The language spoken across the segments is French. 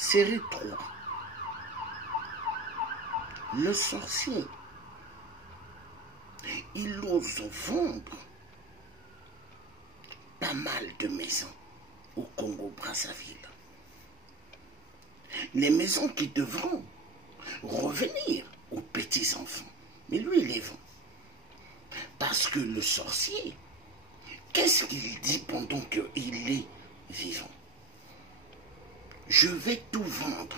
Série 3. Le sorcier, il ose vendre pas mal de maisons au Congo-Brazzaville. Les maisons qui devront revenir aux petits-enfants. Mais lui, il les vend. Parce que le sorcier, qu'est-ce qu'il dit pendant qu'il est vivant? Je vais tout vendre.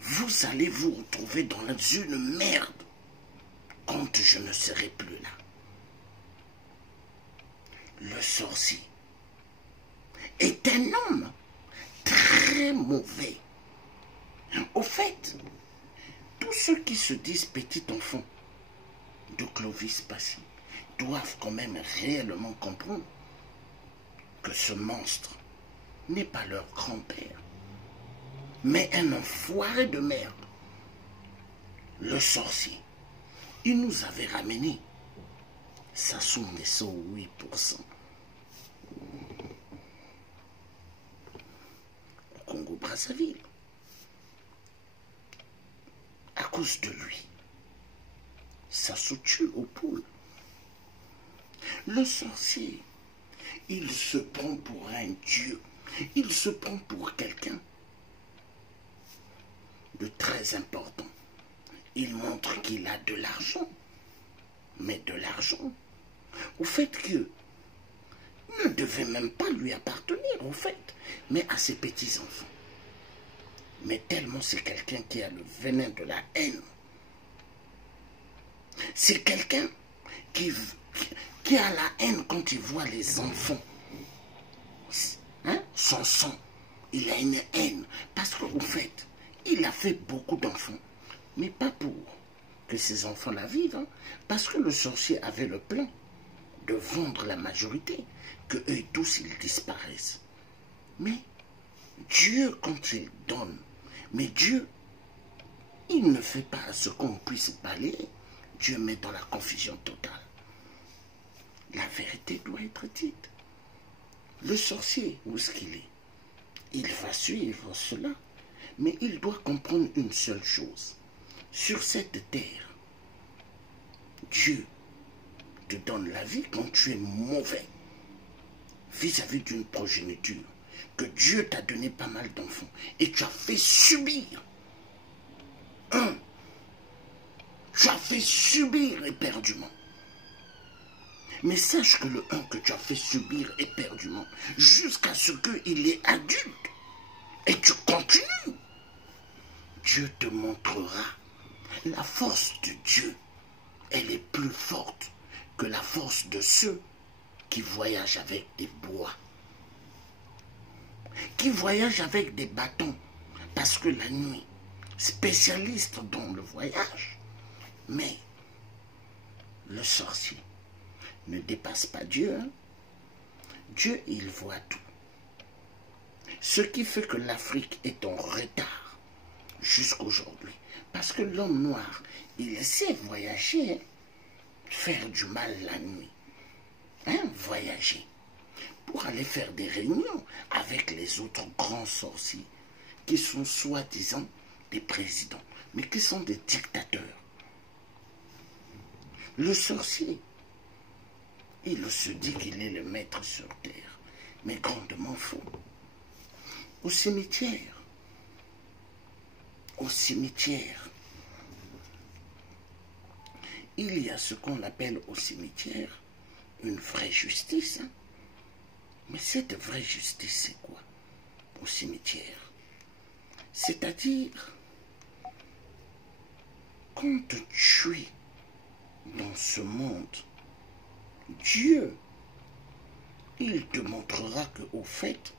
Vous allez vous retrouver dans une merde quand je ne serai plus là. Le sorcier est un homme très mauvais. Au fait, tous ceux qui se disent petits enfants de Clovis Passy doivent quand même réellement comprendre que ce monstre n'est pas leur grand-père, mais un enfoiré de merde. Le sorcier, il nous avait ramené Sassou Nguesso 8% au Congo-Brazzaville. À cause de lui, Sassou tue aux poules. Le sorcier, il se prend pour un dieu. Il se prend pour quelqu'un de très important. Il montre qu'il a de l'argent. Mais de l'argent, au fait que ne devait même pas lui appartenir, au fait, mais à ses petits-enfants. Mais tellement c'est quelqu'un qui a le venin de la haine. C'est quelqu'un qui a la haine quand il voit les enfants. Hein? Son sang, il a une haine. Parce qu'au fait, il a fait beaucoup d'enfants. Mais pas pour que ces enfants la vivent. Hein? Parce que le sorcier avait le plan de vendre la majorité, que eux tous ils disparaissent. Mais Dieu, quand il donne, mais Dieu, il ne fait pas ce qu'on puisse balayer. Dieu met dans la confusion totale. La vérité doit être dite. Le sorcier, où est-ce qu'il est? Il va suivre cela, mais il doit comprendre une seule chose. Sur cette terre, Dieu te donne la vie quand tu es mauvais vis-à-vis d'une progéniture, que Dieu t'a donné pas mal d'enfants et tu as fait subir tu as fait subir éperdument. Mais sache que le que tu as fait subir éperdument jusqu'à ce qu'il est adulte et tu continues, Dieu te montrera la force de Dieu. Elle est plus forte que la force de ceux qui voyagent avec des bois, qui voyagent avec des bâtons, parce que la nuit, spécialiste dans le voyage, mais le sorcier ne dépasse pas Dieu. Hein? Dieu, il voit tout. Ce qui fait que l'Afrique est en retard jusqu'aujourd'hui, parce que l'homme noir, il sait voyager, hein? Faire du mal la nuit, hein? Voyager, pour aller faire des réunions avec les autres grands sorciers, qui sont soi-disant des présidents, mais qui sont des dictateurs. Le sorcier, il se dit qu'il est le maître sur terre, mais grandement faux. Au cimetière, il y a ce qu'on appelle au cimetière une vraie justice. Hein? Mais cette vraie justice, c'est quoi au cimetière? C'est-à-dire, quand tu es dans ce monde, Dieu, il te montrera que au fait,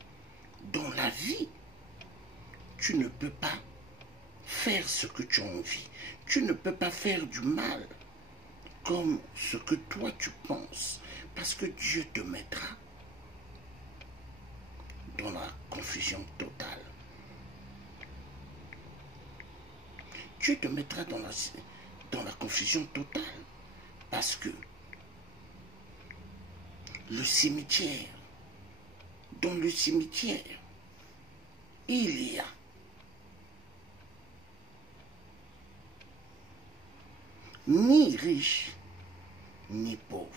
dans la vie, tu ne peux pas faire ce que tu as envie. Tu ne peux pas faire du mal comme ce que toi tu penses. Parce que Dieu te mettra dans la confusion totale. Dieu te mettra dans la confusion totale. Parce que le cimetière, dans le cimetière, il y a ni riche ni pauvre.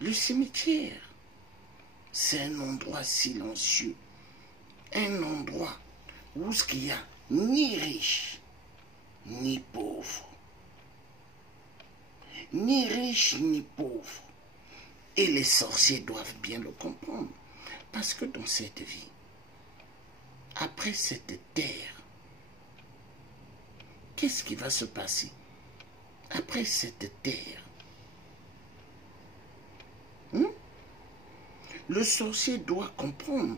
Le cimetière, c'est un endroit silencieux, un endroit où il n'y a ni riche ni pauvre, ni riche ni pauvre. Et les sorciers doivent bien le comprendre, parce que dans cette vie, après cette terre, qu'est-ce qui va se passer? Après cette terre, le sorcier doit comprendre,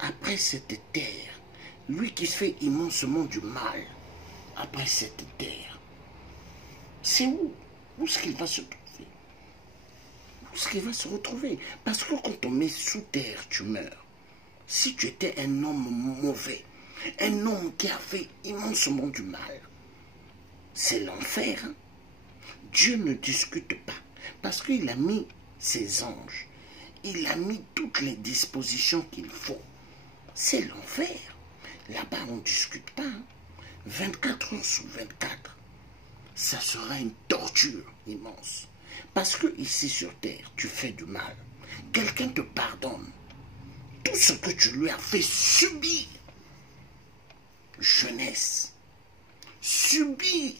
après cette terre, lui qui fait immensement du mal, après cette terre, c'est où? Où est-ce qu'il va se trouver? Où est-ce qu'il va se retrouver? Parce que quand on met sous terre, tu meurs. Si tu étais un homme mauvais, un homme qui a fait immensement du mal, c'est l'enfer. Hein? Dieu ne discute pas, parce qu'il a mis ses anges, il a mis toutes les dispositions qu'il faut. C'est l'enfer. Là-bas, on ne discute pas. Hein? 24 heures sur 24, ça sera une torture immense. Parce que ici sur terre, tu fais du mal. Quelqu'un te pardonne. Tout ce que tu lui as fait subir, jeunesse, subir,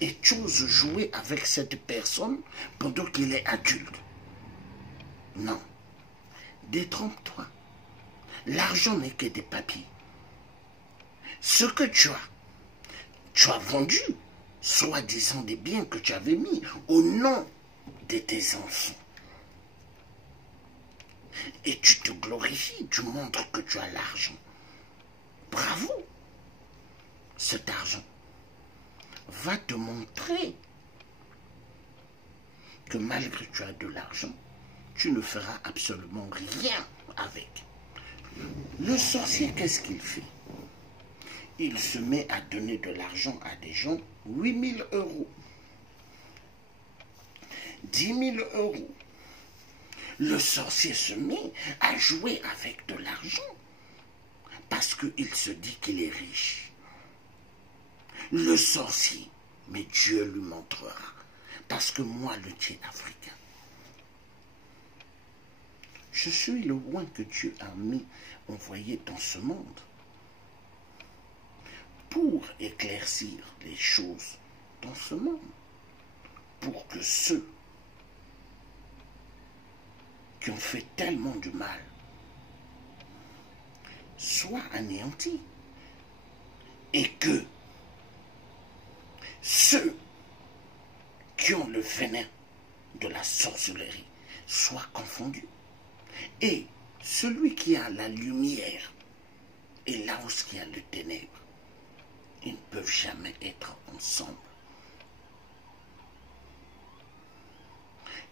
et tu oses jouer avec cette personne pendant qu'il est adulte. Non. Détrompe-toi. L'argent n'est que des papiers. Ce que tu as vendu, soi-disant des biens que tu avais mis au nom de tes enfants. Et tu te glorifies, tu montres que tu as l'argent. Bravo. Cet argent va te montrer que malgré que tu as de l'argent, tu ne feras absolument rien avec. Le sorcier, qu'est-ce qu'il fait? Il se met à donner de l'argent à des gens, 8 000 euros, 10 000 euros. Le sorcier se met à jouer avec de l'argent parce qu'il se dit qu'il est riche. Le sorcier, mais Dieu lui montrera, parce que moi, le Dieu africain, je suis le roi que Dieu a envoyé dans ce monde pour éclaircir les choses dans ce monde, pour que ceux qui ont fait tellement du mal soient anéantis et que ceux qui ont le venin de la sorcellerie soient confondus. Et celui qui a la lumière et là où il y a le ténèbre, ils ne peuvent jamais être ensemble.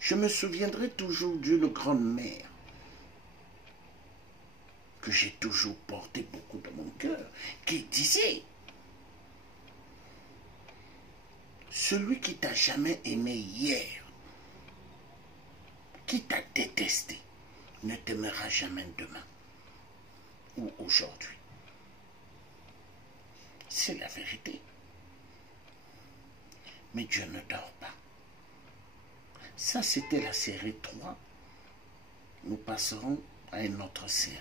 Je me souviendrai toujours d'une grande-mère que j'ai toujours porté beaucoup dans mon cœur, qui disait: celui qui t'a jamais aimé hier, qui t'a détesté, ne t'aimera jamais demain ou aujourd'hui. C'est la vérité. Mais Dieu ne dort pas. Ça, c'était la série 3. Nous passerons à une autre série.